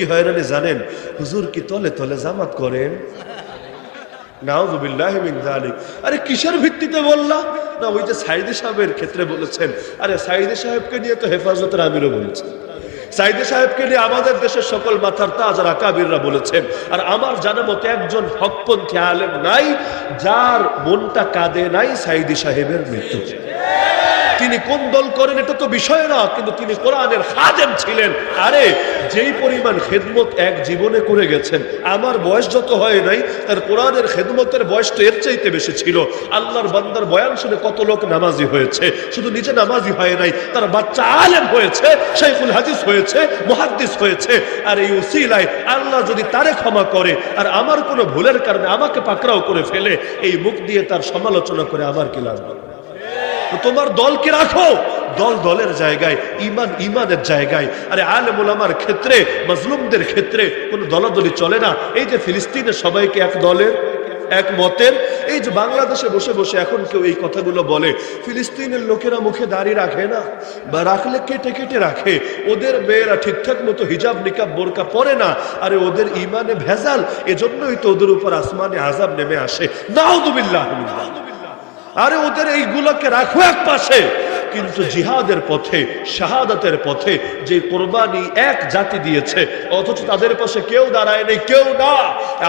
কি হয়রানি জানেন? হুজুর কি তলে তলে জামাত করেন? নাউযুবিল্লাহি মিন যালিক। আরে কিসের ভিত্তিতে বললা? না ওই যে সাইদি সাহেবের ক্ষেত্রে বলেছেন। আরে সাইদি সাহেবকে নিয়ে তো হেফাজতের আমিরও বলেছেন, সাইদি সাহেবকে নিয়ে আমাদের দেশের সকল মাথার তাজ আর আকাবিররা বলেছেন। আর আমার জানা মতে একজন হকপন্থী আলেম নাই যার মনটা কাঁদে নাই সাইদি সাহেবের মৃত্যু। তিনি কোন দল করেন এটা তো বিষয় না, কিন্তু তিনি কোরআনের খাদেম ছিলেন। আরে যেই পরিমাণ খেদমত এক জীবনে করে গেছেন, আমার বয়স যত হয় নাই তার কোরআনের খেদমতের বয়স তো এর চাইতে বেশি ছিল। আল্লাহর বান্দার বয়ান শুনে কত লোক নামাজি হয়েছে, শুধু নিজে নামাজি হয় নাই, তার বাচ্চা আলেম হয়েছে, শাইখুল হাদিস হয়েছে, মুহাদ্দিস হয়েছে। আর এই উসিলায় আল্লাহ যদি তারে ক্ষমা করে আর আমার কোনো ভুলের কারণে আমাকে পাকড়াও করে ফেলে, এই মুখ দিয়ে তার সমালোচনা করে আমার কি লাভ? তোমার দলকে রাখো দল দলের জায়গায়, ইমান ইমানের জায়গায়। আরে আলেম ওলামার ক্ষেত্রে, মাজলুমদের ক্ষেত্রে কোনো দলাদলি চলে না। এই যে ফিলিস্তিনের সবাইকে এক দলের এক মতের, এই যে বাংলাদেশে বসে বসে এখন কেউ এই কথাগুলো বলে, ফিলিস্তিনের লোকেরা মুখে দাড়ি রাখে না বা রাখলে কেটে কেটে রাখে, ওদের মেয়েরা ঠিকঠাক মতো হিজাব নিকাব বোরকা পরে না, আরে ওদের ইমানে ভেজাল, এজন্যই তো ওদের উপর আসমানে আযাব নেমে আসে। নাউযুবিল্লাহ। আরে ওদের এইগুলোকে রাখো এক পাশে, কিন্তু জিহাদের পথে শাহাদাতের পথে যে কোরবানি এক জাতি দিয়েছে, অথচ তাদের পাশে কেউ দাঁড়ায় নেই, কেউ না।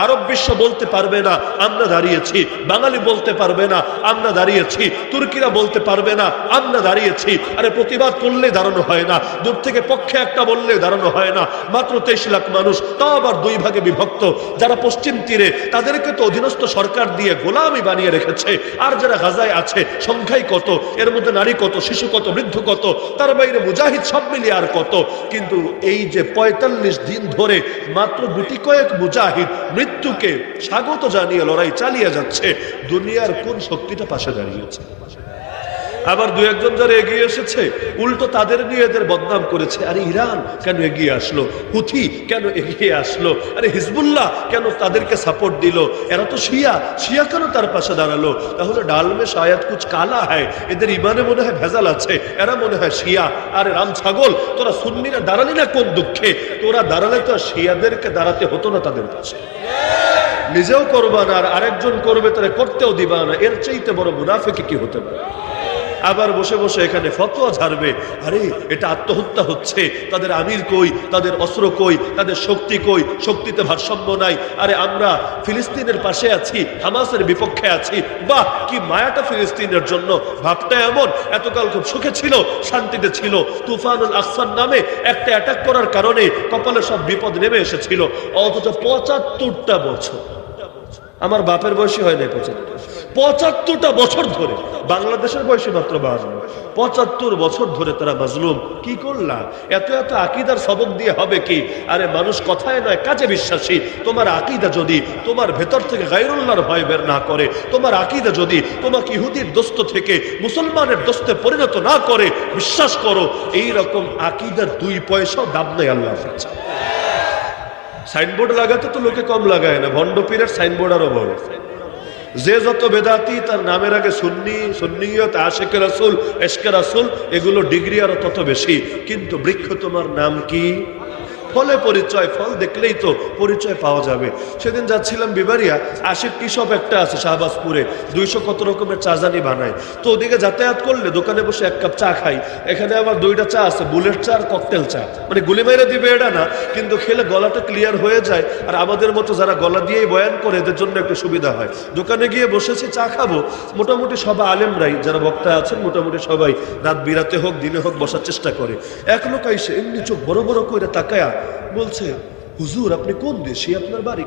আরব বিশ্ব বলতে পারবে না আমরা দাঁড়িয়েছি, বাঙালি বলতে পারবে না আমরা দাঁড়িয়েছি, তুর্কিরা বলতে পারবে না আমরা দাঁড়িয়েছি। আরে প্রতিবাদ করলে দাঁড়ানো হয় না, দূর থেকে পক্ষে একটা বললে দাঁড়ানো হয় না। মাত্র 23 লাখ মানুষ, তাও আবার দুই ভাগে বিভক্ত। যারা পশ্চিম তীরে তাদেরকে তো অধীনস্থ সরকার দিয়ে গোলামি বানিয়ে রেখেছে, আর যারা গাজায় আছে সংখ্যাই কত, এর মধ্যে নারী কত, শিশু কত, বৃদ্ধ কত, তার বাইরে মুজাহিদ সব মিলিয়ে আর কত। কিন্তু এই যে 45 দিন ধরে মাত্র গুটি কয়েক মুজাহিদ মৃত্যুকে স্বাগত জানিয়ে লড়াই চালিয়ে যাচ্ছে, দুনিয়ার কোন শক্তিটা পাশে দাঁড়িয়েছে? আবার দু একজন যারা এগিয়ে এসেছে উল্টো তাদের নিয়ে এদের বদনাম করেছে। আরে ইরান কেন এগিয়ে আসলো, হুথি কেন এগিয়ে আসলো, আরে হিজবুল্লাহ কেন তাদেরকে সাপোর্ট দিল, এরা তো শিয়া, শিয়া কেন তার পাশে দাঁড়ালো? তাহলে ডাল মে শায়াদ কুছ কালা হয়, এদের ইমানে মনে হয় ভেজাল আছে, এরা মনে হয় শিয়া। আরে রাম ছাগল, তোরা সুন্নিরা দাঁড়ালি না কোন দুঃখে? তোরা দাঁড়ালে তো শিয়াদেরকে দাঁড়াতে হতো না তাদের পাশে। নিজেও করবা না আর আরেকজন করবে তারা করতেও দিবা না, এর চাইতে বড় মুনাফিক কি হতে পারে? আবার বসে বসে এখানে ফতোয়া ঝাড়বে। আরে এটা আত্মহত্যা হচ্ছে, তাদের আমির কই, তাদের অস্ত্র কই, তাদের শক্তি কই, শক্তিতে ভারসাম্য নাই। আরে আমরা ফিলিস্তিনের পাশে আছি, হামাসের বিপক্ষে আছি, বাহ কি মায়াটা ফিলিস্তিনের জন্য। ভাবটা এমন, এতকাল খুব সুখে ছিল, শান্তিতে ছিল, তুফানুল আকসার নামে একটা অ্যাটাক করার কারণে কপালে সব বিপদ নেমে এসেছিল। অথচ 75টা বছর, আমার বাপের বয়সী হয় না 75টা বছর ধরে, বাংলাদেশের বয়সী মাত্র 52, 75 বছর ধরে তারা মাজলুম। কি করলা? এত এত আকীদার সবক দিয়ে হবে কি? আরে মানুষ কথায় নয় কাজে বিশ্বাসী। তোমার আকীদা যদি তোমার ভেতর থেকে গায়রুল্লাহর ভয় বের না করে, তোমার আকীদা যদি তোমাকে ইহুদির দোস্ত থেকে মুসলমানের দোস্তে পরিণত না করে, বিশ্বাস করো এই রকম আকীদার 2 পয়সাও দাম নেই আল্লাহর কাছে। সাইনবোর্ড লাগাতে তো লোকে কম লাগায় না, ভণ্ড পীরের সাইনবোর্ড আরো বড়। যে যত বেদাতি তার নামের আগে সুন্নি, সুন্নিয়ত, আশিকে রাসূল, ইশকে রাসূল, এগুলো ডিগ্রি আরো তত বেশি। কিন্তু বৃক্ষ তোমার নাম কি? ফলে পরিচয়, ফল দেখলেই তো পরিচয় পাওয়া যাবে। সেদিন যাচ্ছিলাম বিবারিয়া, আশিক টি শপ একটা আছে শাহবাজপুরে, 200 কত রকমের চা জানি বানায়। তো ওদিকে যাতায়াত করলে দোকানে বসে 1 কাপ চা খাই। এখানে আবার 2টা চা আছে, বুলেট চা আর ককটেল চা, মানে গুলি মেরে দিবে এটা না, কিন্তু খেলে গলাটা ক্লিয়ার হয়ে যায়। আর আমাদের মতো যারা গলা দিয়েই বয়ান করে এদের জন্য একটু সুবিধা হয়। দোকানে গিয়ে বসেছি চা খাবো, মোটামুটি সবাই আলেমরাই যারা বক্তা আছেন, মোটামুটি সবাই রাত বিরাতে হোক দিনে হোক বসার চেষ্টা করে। এক লোক আইসে এমনি চোখ বড় বড় করে তাকায়া বলছে, হুজুর আপনি কোন দেশি, আপনার বাড়ি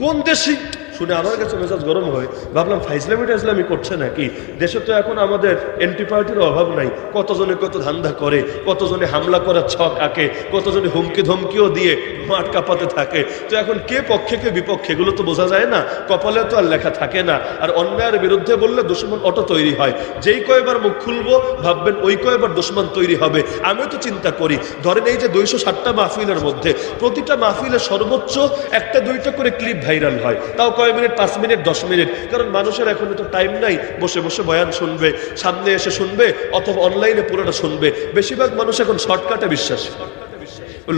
কোন দেশি? শুনে আমার কাছে মেজাজ গরম হয়। ভাবলাম ফাইজলামি টাইজলামি করছে নাকি। দেশে তো এখন আমাদের এন্টি পার্টির অভাব নাই, কতজনে কত ধান্দা করে, কতজনে হামলা করার ছক আঁকে, কতজনে হুমকি ধমকিও দিয়ে মাঠ কাঁপাতে থাকে। তো এখন কে পক্ষে কে বিপক্ষে এগুলো তো বোঝা যায় না, কপালে তো আর লেখা থাকে না। আর অন্যায়ের বিরুদ্ধে বললে দুশ্মন অটো তৈরি হয়, যেই কয়বার মুখ খুলবো ভাববেন ওই কয়বার দুশ্মন তৈরি হবে। আমিও তো চিন্তা করি, ধরেন এই যে 260টা মাহফিলের মধ্যে প্রতিটা মাহফিলে সর্বোচ্চ 1-2টা করে ক্লিপ ভাইরাল হয়, তাও কয় মিনিট, 5 মিনিট, 10 মিনিট। কারণ মানুষের এখন তো টাইম নাই বসে বসে বয়ান শুনবে, সামনে এসে শুনবে অথবা অনলাইনে পুরোটা শুনবে। বেশিরভাগ মানুষ এখন শর্টকাটে বিশ্বাসী।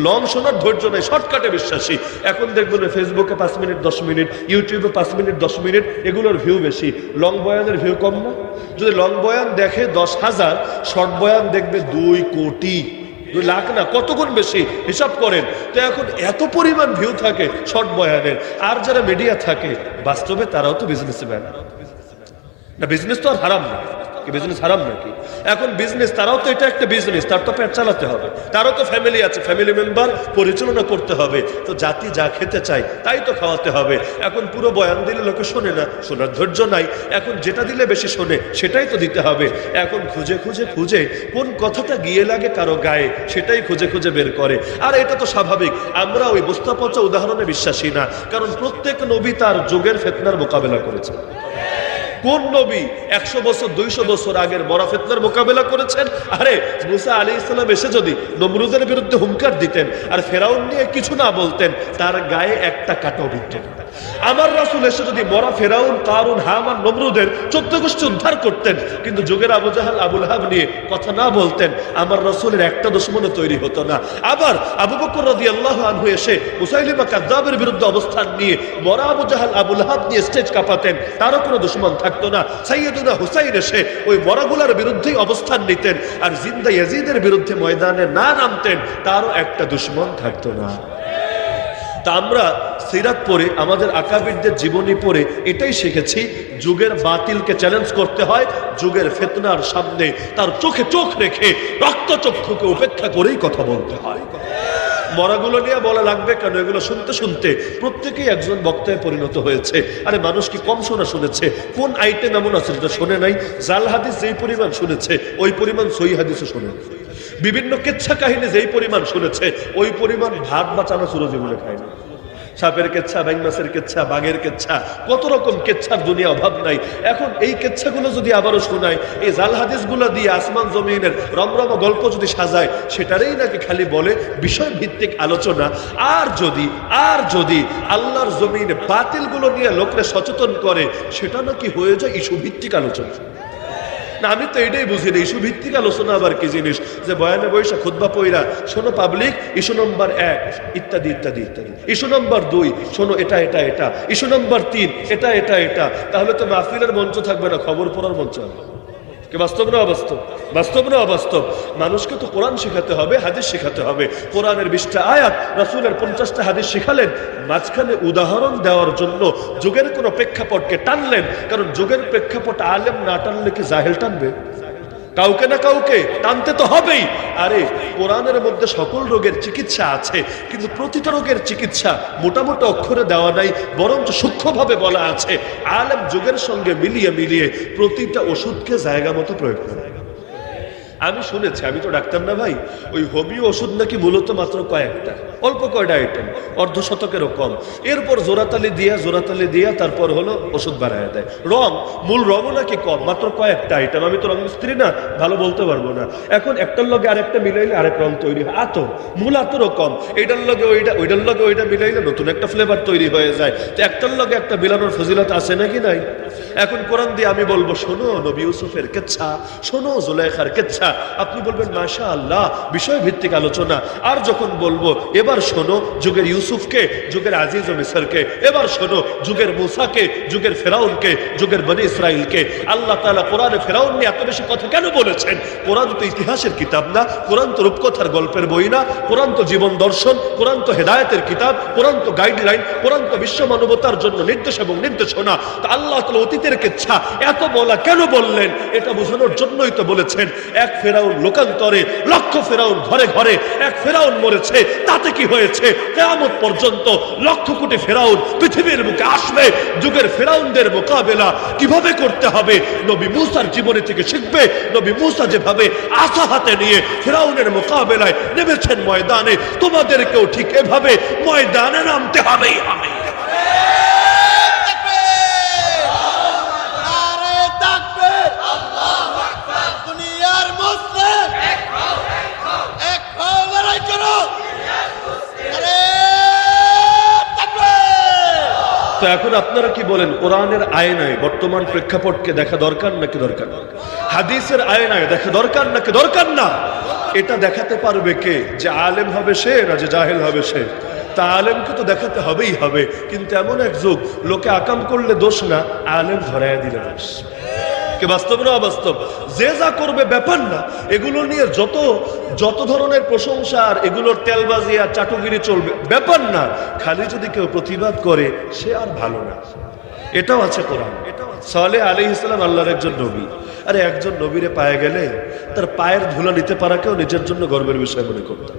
লং শোনার ধৈর্য নেই, শর্টকাটে বিশ্বাসী। এখন দেখবেন ফেসবুকে 5 মিনিট 10 মিনিট, ইউটিউবে 5 মিনিট 10 মিনিট, এগুলোর ভিউ বেশি, লং বয়ানের ভিউ কম না? যদি লং বয়ান দেখে 10,000, শর্ট বয়ান দেখবে 2 কোটি, 2 লাখ না, কত গুণ বেশি হিসাব করেন। তো এখন এত পরিমাণ ভিউ থাকে শর্ট বয়ানের, আর যারা মিডিয়া থাকে বাস্তবে তারাও তো বিজনেসে ম্যান না। বিজনেস তো আর হারাম না, কি বিজনেস হারাম নাকি? এখন বিজনেস, তারাও তো এটা একটা বিজনেস, তার তো পেট চালাতে হবে, তারও তো ফ্যামিলি আছে, ফ্যামিলি মেম্বার পরিচালনা করতে হবে। তো জাতি যা খেতে চায় তাই তো খাওয়াতে হবে। এখন পুরো বয়ান দিলে লোকে শোনে না, শোনার ধৈর্য নাই। এখন যেটা দিলে বেশি শোনে সেটাই তো দিতে হবে। এখন খুঁজে খুঁজে খুঁজে কোন কথাটা গিয়ে লাগে কারো গায়ে, সেটাই খুঁজে খুঁজে বের করে। আর এটা তো স্বাভাবিক, আমরা ওই বস্তা পচা উদাহরণে বিশ্বাসী না, কারণ প্রত্যেক নবী তার যুগের ফিতনার মোকাবেলা করেছে। কোন নবী 100 বছর 200 বছর আগের বড় ফিতনার মোকাবেলা করেছেন? আরে মুসা আলাইহিস সালাম এসে যদি নমরুদের বিরুদ্ধে হুঙ্কার দিতেন আর ফেরাউন নিয়ে কিছু না বলতেন, তার গায়ে একটা কাঁটাও বিঁধত না। আমার রাসূল এসে যদি মরা ফেরাউন, কারুন, হামান, নমরুদের 14 গোষ্ঠী উদ্ধার করতেন, কিন্তু যুগের আবু জাহাল, আবু লাহাব নিয়ে কথা না বলতেন, আমার রাসূলের একটা দুশমনও তৈরি হতো না। আবার আবু বকর রাদিয়াল্লাহু আনহু এসে মুসাইলিমা কাযযাবের বিরুদ্ধে অবস্থান নিয়ে মরা আবু জাহাল, আবু লাহাব নিয়ে স্টেজ কাঁপাতেন, তারও কোনো দুশমন থাকতো না। সাইয়্যিদুনা হুসাইন এসে ওই মরাগুলার বিরুদ্ধেই অবস্থান নিতেন, আর জিন্দা ইয়াজিদের বিরুদ্ধে ময়দানে না নামতেন, তারও একটা দুশমন থাকতো না। তা আমরা সিরাত পড়ে, আমাদের আকাবিরদের জীবনী পড়ে এটাই শিখেছি, যুগের বাতিলকে চ্যালেঞ্জ করতে হয়, যুগের ফিতনার সামনে তার চোখে চোখ রেখে রক্তচক্ষুকে উপেক্ষা করেই কথা বলতে হয়। মরাগুলো নিয়ে বলা লাগবে কেন? এগুলো শুনতে শুনতে প্রত্যেকেই একজন বক্তায় পরিণত হয়েছে। আরে মানুষ কি কম শোনা শুনেছে? কোন আইটেম এমন আছে যেটা শোনে নাই? জাল হাদিস যেই পরিমাণ শুনেছে ওই পরিমাণ সহি হাদিসও শোনে। বিভিন্ন কেচ্ছা কাহিনী যেই পরিমাণ শুনেছে ওই পরিমাণ ভাত বা চানাচুর জীবনে খায়নি। সাপের কেচ্ছা, ব্যাং মাছের কেচ্ছা, বাঘের কেচ্ছা, কত রকম কেচ্ছার দুনিয়া অভাব নাই। এখন এই কেচ্ছাগুলো যদি আবারও শোনায়, এই জাল হাদিসগুলো দিয়ে আসমান জমিনের রমরমা গল্প যদি সাজায়, সেটারই নাকি খালি বলে বিষয় ভিত্তিক আলোচনা। আর যদি আল্লাহর জমিনে বাতিলগুলো নিয়ে লোকরে সচেতন করে, সেটা নাকি হয়ে যায় ইস্যু ভিত্তিক আলোচনা। না, আমি তো এটাই বুঝি না, ইস্যু ভিত্তিক আলোচনা আবার কি জিনিস? যে বয়ানে বৈশা খুতবা পইরা শোনো পাবলিক, ইস্যু নম্বর 1 ইত্যাদি ইত্যাদি ইত্যাদি, ইস্যু নম্বর 2 শোনো এটা এটা এটা, ইস্যু নম্বর 3 এটা এটা এটা। তাহলে তো মাহফিলের মঞ্চ থাকবে না, খবর পড়ার মঞ্চ হবে। কি বাস্তব না অবাস্তব? বাস্তব না অবাস্তব? মানুষকে তো কোরআন শেখাতে হবে, হাদিস শেখাতে হবে। কোরআনের 20টা আয়াত, রাসূলের 50টা হাদিস শিখালেন, মাঝখানে উদাহরণ দেওয়ার জন্য যুগের কোনো প্রেক্ষাপটকে টানলেন। কারণ যুগের প্রেক্ষাপট আলেম না টানলে কি জাহেল টানবে? কাউকে না কাউকে টানতে তো হবেই। আরে কোরআনের মধ্যে সকল রোগের চিকিৎসা আছে, কিন্তু প্রতিটা রোগের চিকিৎসা মোটামুটি অক্ষরে দেওয়া নাই, বরঞ্চ সূক্ষ্মভাবে বলা আছে। আলেম যুগের সঙ্গে মিলিয়ে মিলিয়ে প্রতিটা ওষুধকে জায়গা মতো প্রয়োগ করে। আমি শুনেছি, আমি তো ডাক্তার না ভাই, ওই হোমিও ওষুধ নাকি মূলত মাত্র কয়েকটা, অল্প কয়টা আইটেম, অর্ধশতকেরও কম। এরপর জোরাতালি দিয়া তারপর হলো ওষুধ বাড়ায় দেয়। মূল রঙও নাকি কম, মাত্র কয়েকটা আইটেম। আমি তো রং মিস্ত্রি না, ভালো বলতে পারবো না। এখন একটার লগে আরেকটা মিলাইলে আরেক রং তৈরি হয়। আতর, মূল আতরও কম, এইটার লগে ওইটা, ওইটার লগে ওইটা মিলাইলে নতুন একটা ফ্লেভার তৈরি হয়ে যায়। তো একটার লগে একটা মিলানোর ফজিলত আছে নাকি নাই? এখন কোরআন দিয়ে আমি বলবো, শোনো নবী ইউসুফের কেচ্ছা, শোনো জুলাইখার কেচ্ছা, আপনি বলবেন মাশাআল্লাহ, বিষয় ভিত্তিক আলোচনা। আর যখন বলবো এবার শোনো যুগের ইউসুফকে, যুগের আজিজ ও মিসরকে, এবার শোনো যুগের মুসাকে, যুগের ফেরাউনকে, যুগের বনি ইসরাইলকে, আল্লাহ তাআলা কোরআনে ফেরাউন নিয়ে এত বেশি কথা কেন বলেছেন? কোরআন তো ইতিহাসের কিতাব না, কোরআন তো রূপকথার গল্পের বই না, কোরআন তো জীবন দর্শন, কোরআন তো হেদায়েতের কিতাব, কোরআন তো গাইডলাইন, কোরআন তো বিশ্ব মানবতার জন্য নির্দেশ এবং নির্দেশনা। তো আল্লাহ তাআলা অতীতের কেচ্ছা এত বলা কেন বললেন? এটা বোঝানোর জন্যই তো বলেছেন, এক ফেরাউন লোকান্তরে, লক্ষ ফেরাউন ঘরে ঘরে, এক ফেরাউন মরেছে, তাতে কি হয়েছে? কিয়ামত পর্যন্ত লক্ষ কোটি ফেরাউন পৃথিবীর বুকে আসবে। যুগের ফেরাউনদের মোকাবেলা কিভাবে করতে হবে নবী মুসার জীবনী থেকে শিখবে। নবী মুসা যেভাবে আসা হাতে নিয়ে ফেরাউনের মোকাবেলায় নেমেছেন ময়দানে, তোমাদেরকেও ঠিক এভাবে ময়দানে নামতে হবেই হবে। তো এখন আপনারা কি বলেন, কোরআনের আয়নায় বর্তমান প্রেক্ষাপটকে দেখা দরকার নাকি দরকার? হাদিসের আয়নায় দেখা দরকার নাকি দরকার না? এটা দেখাতে পারবে কে যে আলেম হবে সে না যে জাহেল হবে সে? তা আলেমকে তো দেখাতে হবেই হবে, কিন্তু এমন এক যুগ লোকে আকাম করলে দোষ না, আলেম ধরায় দিলে দোষ। কে বাস্তব না অবাস্তব? যে যা করবে ব্যাপার না, এগুলো নিয়ে যত যত ধরনের প্রশংসা আর এগুলোর তেলবাজি আর চাটুগিরি চলবে ব্যাপার না, খালি যদি কেউ প্রতিবাদ করে সে আর ভালো না। এটাও আছে কোরআন। সালেহ আলাইহিস সালাম আল্লাহর একজন নবী। আরে একজন নবীরে পায়ে গেলে তার পায়ের ধুলা নিতে পারাকেও নিজের জন্য গর্বের বিষয় মনে করতেন।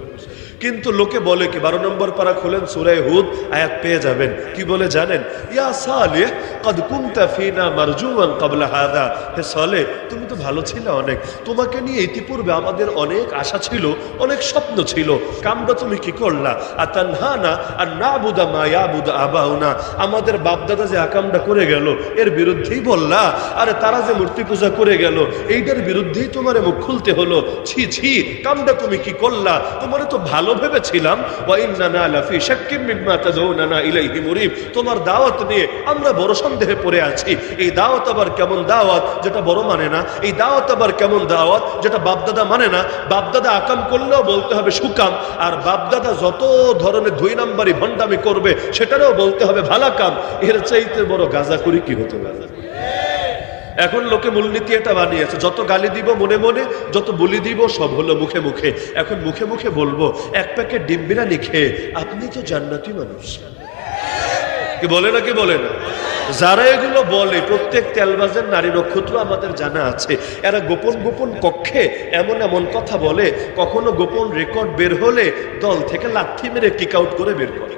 কিন্তু লোকে বলে কি, 12 নম্বর পারা খোলেন সূরা হুদ, আয়াত পেয়ে যাবেন। কি বলে জানেন? ইয়া সালেহ কদ কুনতা ফিনা মারজুমান ক্বাবলা হাদা। হে সালেহ, তুমি তো ভালো ছিলে অনেক, তোমাকে নিয়ে ইতিপূর্বে আমাদের অনেক আশা ছিল, অনেক স্বপ্ন ছিল, কামটা তুমি কি করলা? আতানহানা আন নাবুদা মা ইয়াবুদু আবাউনা, আমাদের বাপদাদা যে আকামটা করে গেল এর বিরুদ্ধেই বললা? আরে তারা যে মূর্তি পূজা করে গেল এইটার বিরুদ্ধেই তোমারে মুখ খুলতে হলো? ছি ছি, কামটা তুমি কি করলা? তোমারে তো ভালো ভেবেছিলাম। ওয়া ইন্নানা লাফি শাক্কিম মিম্মা তাদউনানা ইলাইহি মুরিব, তোমার দাওয়াত নিয়ে আমরা বড় সন্দেহে পড়ে আছি। এই দাওয়াত আবার কেমন দাওয়াত যেটা বড় মানে না? এই দাওয়াত আবার কেমন দাওয়াত যেটা বাপদাদা মানে না? বাপদাদা আকাম করলেও বলতে হবে সুকাম, আর বাপদাদা যত ধরনের 2 নাম্বারি ভণ্ডামি করবে সেটারও বলতে হবে ভালা কাম। এর চাইতে বড় গাঁজাখুরি কি হতে পারে? এখন লোকে মূলনীতি এটা বানিয়েছে, যত গালি দিব মনে মনে, যত বলি দিব সব হলো মুখে মুখে। এখন মুখে মুখে বলবো এক প্যাকেট ডিম বিরিয়ানি খেয়ে আপনি তো জান্নাতি মানুষ। কি বলে না? কি বলে না? যারা এগুলো বলে প্রত্যেক তেলবাজের নারী নক্ষত্র আমাদের জানা আছে। এরা গোপন গোপন কক্ষে এমন এমন কথা বলে, কখনো গোপন রেকর্ড বের হলে দল থেকে লাথি মেরে কিক আউট করে বের করে।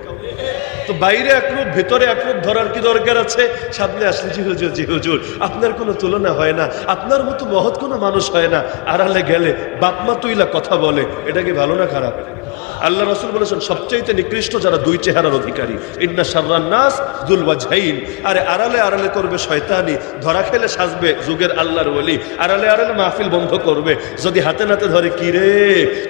তো বাইরে একরূপ ভেতরে একরূপ ধরার কি দরকার আছে? সামনে আসলে জি হুজুর, জি হুজুর, আপনার কোনো তুলনা হয় না, আপনার মতো মহৎ কোনো মানুষ হয় না। আড়ালে গেলে বাপমা তুইলা কথা বলে, এটা কি ভালো না খারাপ? আল্লাহ রাসূল বলেছেন সবচাইতে নিকৃষ্ট যারা 2 চেহারার অধিকারী, ইন্না শাররান নাস যুল ওয়াজহাইন। আরে আড়ালে আড়ালে করবে শয়তানি, ধরা খেলে সাজবে যুগের আল্লাহর ওলি, আড়ালে আড়ালে মাহফিল বন্ধ করবে। যদি হাতে নাতে ধরে, কি রে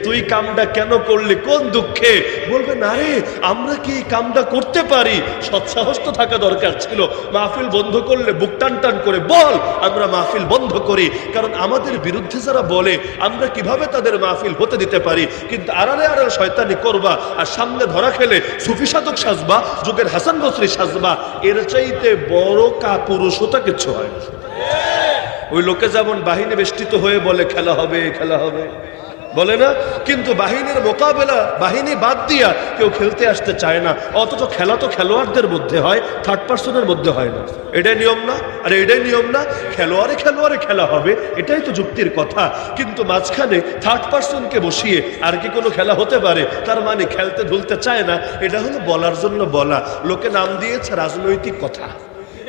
তুই কামটা কেন করলি, কোন দুঃখে? বলবে না রে আমরা কি কামটা করতে পারি? সৎসাহস তো থাকা দরকার ছিল। মাহফিল বন্ধ করলে বুক টান টান করে বল আমরা মাহফিল বন্ধ করি, কারণ আমাদের বিরুদ্ধে যারা বলে আমরা কিভাবে তাদের মাহফিল হতে দিতে পারি। কিন্তু আড়ালে আড়ালে শয়তানি করবা আর সামনে ধরা খেলে সুফি সাধক সাজবা, যুগের হাসান বসরি সাজবা, এর চাইতে বড় কাপুরুষতা কিছু হয় না। ওই লোকে যেমন বাহিনী বেষ্টিত হয়ে বলে খেলা হবে খেলা হবে, বলে না? কিন্তু বাহিনীর মোকাবেলা, বাহিনী বাদ দিয়া কেউ খেলতে আসতে চায় না। অথচ খেলা তো খেলোয়াড়দের মধ্যে হয়, থার্ড পার্সনের মধ্যে হয় না। এটাই নিয়ম না? আরে এটাই নিয়ম না? খেলোয়াড়ে খেলোয়াড়ে খেলা হবে, এটাই তো যুক্তির কথা। কিন্তু মাঝখানে থার্ড পার্সনকে বসিয়ে আর কি কোনো খেলা হতে পারে? তার মানে খেলতে ধুলতে চায় না। এটা হলো বলার জন্য বলা। লোকে নাম দিয়েছে রাজনৈতিক কথা,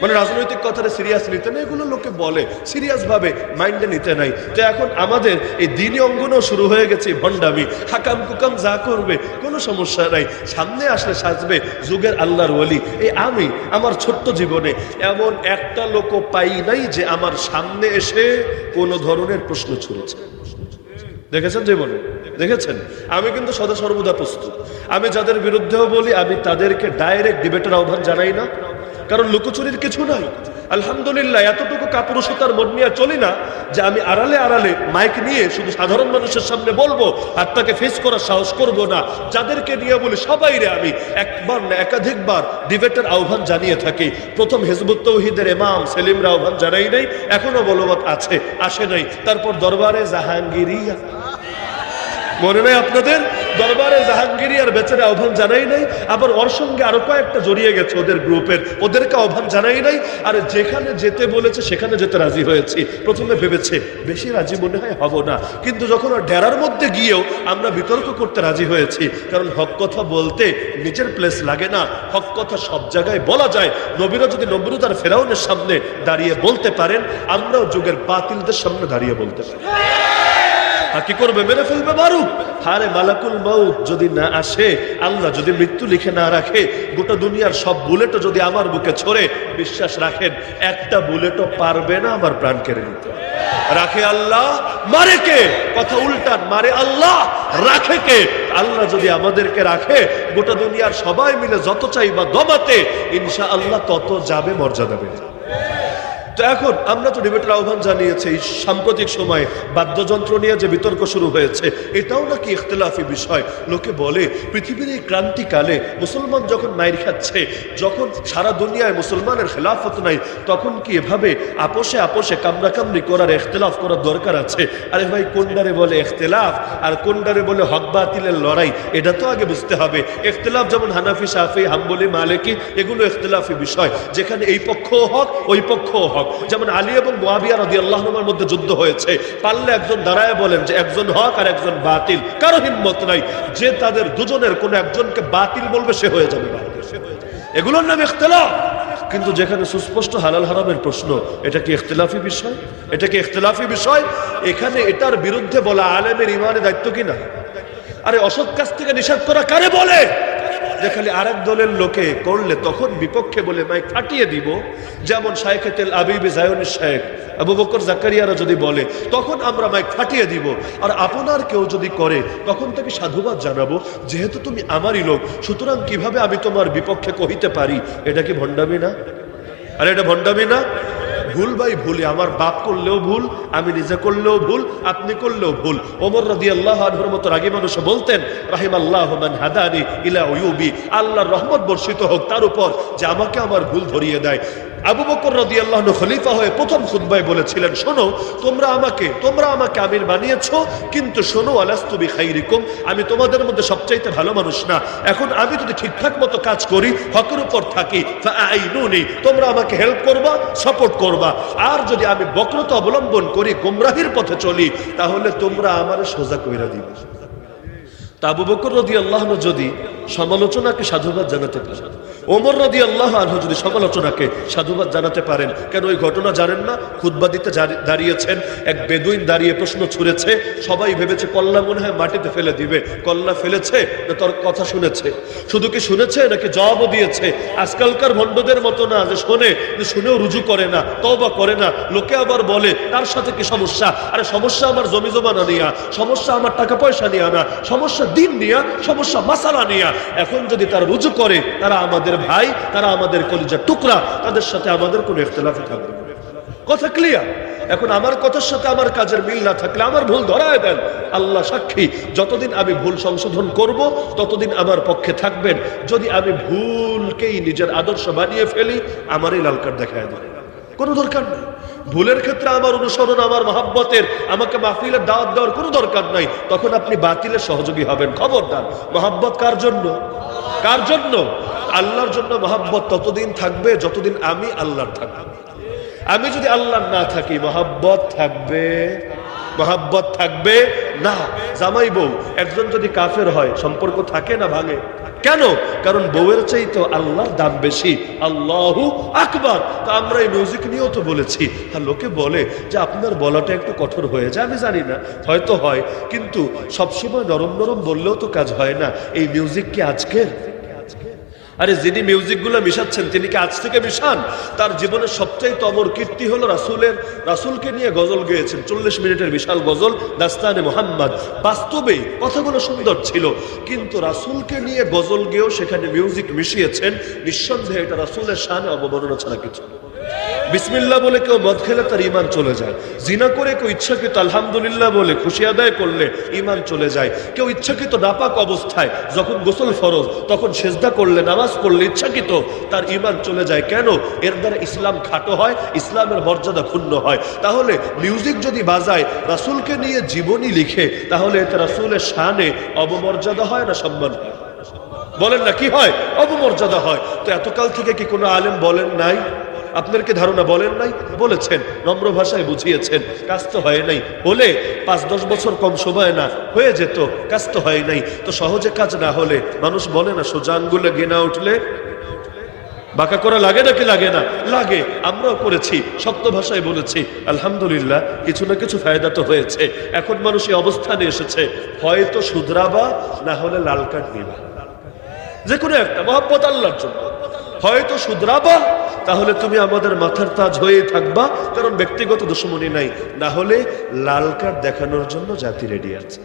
মানে রাজনৈতিক কথাটা সিরিয়াস নিতে নেই, এগুলো লোকে বলে সিরিয়াস ভাবে মাইন্ডে নিতে নাই। তো এখন আমাদের এই দিনী অঙ্গনও শুরু হয়ে গেছে ভণ্ডামি, হাকাম কুকাম যা করবে কোনো সমস্যা নাই, সামনে আসলে সাজবে যুগের আল্লাহর ওলি। এই আমি আমার ছোট্ট জীবনে এমন একটা লোকও পাই নাই যে আমার সামনে এসে কোনো ধরনের প্রশ্ন ছুড়েছে। দেখেছেন জীবনে? দেখেছেন? আমি কিন্তু সদা সর্বদা প্রস্তুত। আমি যাদের বিরুদ্ধেও বলি আমি তাদেরকে ডাইরেক্ট ডিবেটের আহ্বান জানাই না, কারণ লুকোচুরির কিছু নাই। আলহামদুলিল্লাহ এতটুকু কাপুরুষতার মন নিয়ে চলি না যে আমি আড়ালে আড়ালে মাইক নিয়ে শুধু সাধারণ মানুষের সামনে বলবো আর তাকে ফেস করার সাহস করব না। যাদেরকে নিয়ে বলি সবাইরে আমি একবার না একাধিকবার ডিবেটের আহ্বান জানিয়ে থাকি। প্রথম হিজবুত তৌহিদের ইমাম সেলিমরা আহ্বান জানাই নাই, এখনো বলবৎ আছে, আসে নাই। তারপর দরবারে জাহাঙ্গীরিয়া, মনে নাই আপনাদের? দরবারে জাহাঙ্গীরিয়ার বেচারে আহ্বান জানাই নাই। আবার ওর সঙ্গে আরো কয়েকটা জড়িয়ে গেছে ওদের গ্রুপের, ওদেরকে আহ্বান জানাই নাই। আর যেখানে যেতে বলেছে সেখানে যেতে রাজি হয়েছি। প্রথমে ভেবেছে বেশি রাজি মনে হয় হব না, কিন্তু যখন ডেরার মধ্যে গিয়েও আমরা বিতর্ক করতে রাজি হয়েছি, কারণ হক কথা বলতে নিজের প্লেস লাগে না, হক কথা সব জায়গায় বলা যায়। নবীরা যদি নমরুদ আর ফেরাউনের সামনে দাঁড়িয়ে বলতে পারেন, আমরাও যুগের বাতিলদের সামনে দাঁড়িয়ে বলতে পারি। কি করবে? মেরে ফেলবে মারুক। হারে মালাকুল মউত যদি না আসে, আল্লাহ যদি মৃত্যু লিখে না রাখে, গোটা দুনিয়ার সব বুলেটও যদি আমার বুকে ছড়ে, বিশ্বাস রাখেন একটা বুলেটও পারবে না আমার প্রাণ কেড়ে নিতে। রাখে আল্লাহ, মারে কে? কথা উল্টান, মারে আল্লাহ, রাখে কে? আল্লাহ যদি আমাদেরকে রাখে, গোটা দুনিয়ার সবাই মিলে যত চাইবা দমাতে ইনশাআল্লাহ তত যাবে মর্যাদা বেড়ে। তো এখন আমরা তো ডিবেটের আহ্বান জানিয়েছি, এই সাম্প্রতিক সময়ে বাদ্যযন্ত্র নিয়ে যে বিতর্ক শুরু হয়েছে এটাও নাকি ইখতিলাফি বিষয়। লোকে বলে পৃথিবীর এই ক্রান্তিকালে মুসলমান যখন মাইর খাচ্ছে, যখন সারা দুনিয়ায় মুসলমানের খেলাফত নাই, তখন কি এভাবে আপোষে আপোষে কামড়াকামড়ি করার ইখতিলাফ করার দরকার আছে? আরে ভাই, কোনটারে বলে ইখতিলাফ আর কোনটারে বলে হক বাতিলের লড়াই, এটা তো আগে বুঝতে হবে। ইখতিলাফ যেমন হানাফি, শাফি, হাম্বলি, মালিকি, এগুলো ইখতিলাফি বিষয়, যেখানে এই পক্ষও হক ওই পক্ষও হক। যেমন আলী এবং মুয়াবিয়া রাদিয়াল্লাহু আনহুর মধ্যে যুদ্ধ হয়েছে, পারলে একজন দাঁড়ায় বলেন যে একজন হক আর একজন বাতিল, কারো হিম্মত নাই যে তাদের দুজনের কোন একজনকে বাতিল বলবে সে হয়ে যাবে বাতিল। এগুলোর নাম ইখতিলাফ। কিন্তু যেখানে সুস্পষ্ট হালাল হারামের প্রশ্ন, এটা কি ইখতিলাফি বিষয়? এটা কি ইখতিলাফি বিষয়? এখানে এটার বিরুদ্ধে বলা আলেমের ইমানের দায়িত্ব কিনা? আরে অসৎ কাজ থেকে নিষেধ করা কারে বলে? যে খালি আরেক দলের লোকে করলে তখন বিপক্ষে বলে মাইক ফাটিয়ে দিব। যেমন শায়েখে তেল আবিবি জায়নিস শায়েখ আবু বকর জাকারিয়ারা যদি বলে তখন আমরা মাইক ফাটিয়ে দিব। আর আপনার কেউ যদি করে তখন তাকে সাধুবাদ জানাবো, যেহেতু তুমি আমারই লোক, সুতরাং কিভাবে আমি তোমার বিপক্ষে কহিতে পারি? এটা কি ভণ্ডামি না? আরে এটা ভণ্ডামি না? ভুল ভাই ভুলই, আমার বাপ করলেও ভুল, আমি নিজে করলেও ভুল, আপনি করলেও ভুল। ওমর রাদিয়াল্লাহু আনহুর মতো রাগী মানুষ বলতেন, রাহিমাল্লাহু মান হাদানি ইলা উয়ুবি, আল্লাহর রহমত বর্ষিত হোক তার উপর যে আমাকে আমার ভুল ধরিয়ে দেয়। আবু বকর রাদিয়াল্লাহু আনহু খলিফা হয়ে প্রথম খুতবায় বলেছিলেন, শোনো, তোমরা আমাকে আমির বানিয়েছো, কিন্তু শোনো, আলাস্তু বিখাইরিকুম, আমি তোমাদের মধ্যে সবচাইতে ভালো মানুষ না। এখন আমি যদি ঠিকঠাক মতো কাজ করি, হকের উপর থাকি, ফাআইনুনি, তোমরা আমাকে হেল্প করবা, সাপোর্ট করবা। আর যদি আমি বক্রতা অবলম্বন করি, গোমরাহির পথে চলি, তাহলে তোমরা আমারে সোজা কইরা দিবে। তা আবু বকর রাদিয়াল্লাহু আনহু যদি সমালোচনাকে সাধুবাদ জানাতে পারেন, ওমর রাদিয়াল্লাহু আনহু যদি সমালোচনাকে সাধুবাদ জানাতে পারেন, কেন ওই ঘটনা জানেন না? খুতবা দিতে দাঁড়িয়েছেন, এক বেদুইন দাঁড়িয়ে প্রশ্ন ছুঁড়েছে, সবাই ভেবেছে কল্লা মনে হয় মাটিতে ফেলে দিবে। কল্লা ফেলেছে না তোর কথা শুনেছে? শুধু কি শুনেছে নাকি জবাবও দিয়েছে? আজকালকার ভণ্ডদের মতো না যে শোনে, শুনেও রুজু করে না, তওবা করে না। লোকে আবার বলে তার সাথে কি সমস্যা? আরে সমস্যা আমার জমি জমা না নিয়া, সমস্যা আমার টাকা পয়সা নিয়া না, সমস্যা দিন নিয়া, সমস্যা মাসালা নিয়া। এখন যদি তারা রুজু করে, তারা আমাদের ভাই, তারা আমাদের কলিজার টুকরা, তাদের সাথে আমাদের কোনো ইখতিলাফ থাকবে না। কথা ক্লিয়ার? এখন আমার কথার সাথে আমার কাজের মিল না থাকলে আমার ভুল ধরায় দেন, আল্লাহ সাক্ষী, যতদিন আমি ভুল সংশোধন করব ততদিন আমার পক্ষে থাকবেন। যদি আমি ভুলকেই নিজের আদর্শ বানিয়ে ফেলি, আমারই লাল কার্ড দেখায় দেন, কোনো দরকার নেই। ভুলের ক্ষেত্রে আমার অনুসরণ, আমার মহাব্বতের, আমাকে মাহফিলের দাওয়াত দেওয়ার কোনো দরকার নাই। তখন আপনি বাতিলের সহযোগী হবেন। খবরদার। মহাব্বত কার জন্য? কার জন্য? আল্লাহর জন্য মহাব্বত ততদিন থাকবে যতদিন আমি আল্লাহর থাকবো। আমি যদি আল্লাহর না থাকি, মহাব্বত থাকবে? মহাব্বত থাকবে না। জামাই বউ একজন যদি কাফের হয়, সম্পর্ক থাকে না ভাঙে? কেন? কারণ বউয়ের চাইতে আল্লাহর দাম বেশি। আল্লাহু আকবার। তো আমরা এই মিউজিক নিয়েও তো বলেছি। আর লোকে বলে যে আপনার বলাটা একটু কঠোর হয়ে যায়। আমি জানি না, হয়তো হয়, কিন্তু সবসময় নরম নরম বললেও তো কাজ হয় না। এই মিউজিক কি আজকের? আরে যিনি মিউজিকগুলো মিশাচ্ছেন তিনি কি আজ থেকে মিশান? তার জীবনের সবচাইতে অমর কীর্তি হলো রাসূলকে নিয়ে গজল গেয়েছেন, 40 মিনিটের বিশাল গজল, দাস্তানে মুহাম্মদ। বাস্তবে কথাগুলো সুন্দর ছিল, কিন্তু রাসূলকে নিয়ে গজল গেয়েও সেখানে মিউজিক মিশিয়েছেন। নিঃসন্দেহে এটা রাসূলের শানে অবমাননা ছাড়া কিছু। বিসমিল্লাহ বলে কেউ মদ খেলে তার ঈমান চলে যায়। জিনা করে কেউ ইচ্ছাকৃত আলহামদুলিল্লাহ বলে খুশি আদায় করলে ঈমান চলে যায়। কেউ ইচ্ছাকৃত নাপাক অবস্থায় যখন গোসল ফরজ তখন সেজদা করলে, নামাজ পড়লে ইচ্ছাকৃত তার ঈমান চলে যায়। কেন? এর দ্বারা ইসলাম খাটো হয়, ইসলামের মর্যাদা ক্ষুণ্ণ হয়। তাহলে মিউজিক যদি বাজায়, রাসূলকে নিয়ে জীবনী লিখে, তাহলে এতে রাসূলের শানে অবমর্যাদা হয় না সম্মান হয়? বলেন না, কি হয়? অবমর্যাদা হয়। তো এতকাল থেকে কি কোনো আলেম বলেন নাই? আপনার কি ধারণা বলেন নাই? বলেছেন, নম্র ভাষায় বুঝিয়েছেন, কাজ তো হয় নাই। হলে 5-10 বছর কম সময় না হয়ে যেত, কাজ তো হয় নাই। তো সহজে কাজ না হলে মানুষ বলে না সোজা আঙ্গুলে গেনা উঠলে বাঁকা করা লাগে নাকি লাগে না? লাগে। আমরাও করেছি, শক্ত ভাষায় বলেছি, আলহামদুলিল্লাহ কিছু না কিছু ফায়দা তো হয়েছে। এখন মানুষ এই অবস্থানে এসেছে, হয়তো শুধরাবা না হলে লাল কার্ড নিবা, যে কোনো একটা। মহব্বত আল্লাহর জন্য। হয়তো শুধরাবা, তাহলে তুমি আমাদের মাথার তাজ হয়ে থাকবা, কারণ ব্যক্তিগত দুশ্মনী নাই। না হলে লাল কার্ড দেখানোর জন্য জাতি রেডি আছে।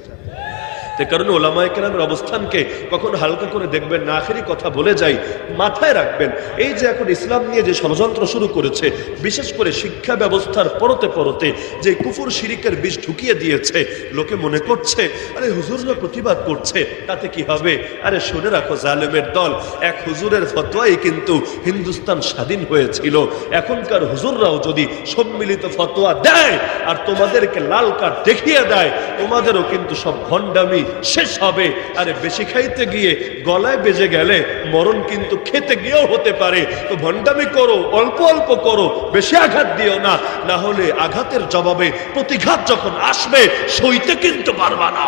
তো এ কারণে ওলামায়ে কেরামের অবস্থানকে কখনো হালকা করে দেখবেন না। আখেরি কথা বলে যাই, মাথায় রাখবেন, এই যে এখন ইসলাম নিয়ে যে ষড়যন্ত্র শুরু করেছে, বিশেষ করে শিক্ষা ব্যবস্থার পরতে পরতে যে কুফর শিরিকের বীজ ঢুকিয়ে দিয়েছে, লোকে মনে করছে আরে হুজুররা প্রতিবাদ করছে তাতে কি হবে। আরে শুনে রাখো জালেমের দল, এক হুজুরের ফতোয়াই কিন্তু হিন্দুস্তান স্বাধীন হয়েছিল। এখনকার হুজুররাও যদি সম্মিলিত ফতোয়া দেয় আর তোমাদেরকে লাল কার্ড দেখিয়ে দেয়, তোমাদেরও কিন্তু সব ভণ্ডামি শেষ হবে। আরে বেশি খাইতে গিয়ে গলায় বেজে গেলে মরণ কিন্তু খেতে গিয়েও হতে পারে। তো ভণ্ডামি করো, অল্প অল্প করো, বেশি আঘাত দিও না, না হলে আঘাতের জবাবে প্রতিঘাত যখন আসবে সইতে কিন্তু পারবা না।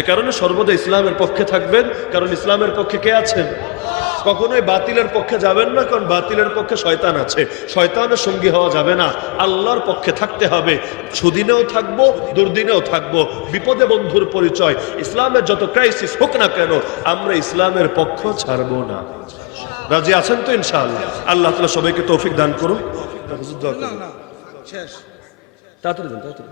এ কারণে সর্বদা ইসলামের পক্ষে থাকবেন, কারণ ইসলামের পক্ষে কে আছেন? কখনোই বাতিলের পক্ষে যাবেন না, কারণ বাতিলের পক্ষে শয়তান আছে। শয়তানের সঙ্গী হওয়া যাবে না, আল্লাহর পক্ষে থাকতে হবে। সুদিনেও থাকবো, দুর্দিনেও থাকবো, বিপদে বন্ধুর পরিচয়। ইসলামের যত ক্রাইসিস হোক না কেন, আমরা ইসলামের পক্ষ ছাড়বো না। রাজি আছেন তো ইনশাআল্লাহ? আল্লাহ তাআলা সবাইকে তৌফিক দান করুন। তাড়াতাড়ি দেন, তাড়াতাড়ি।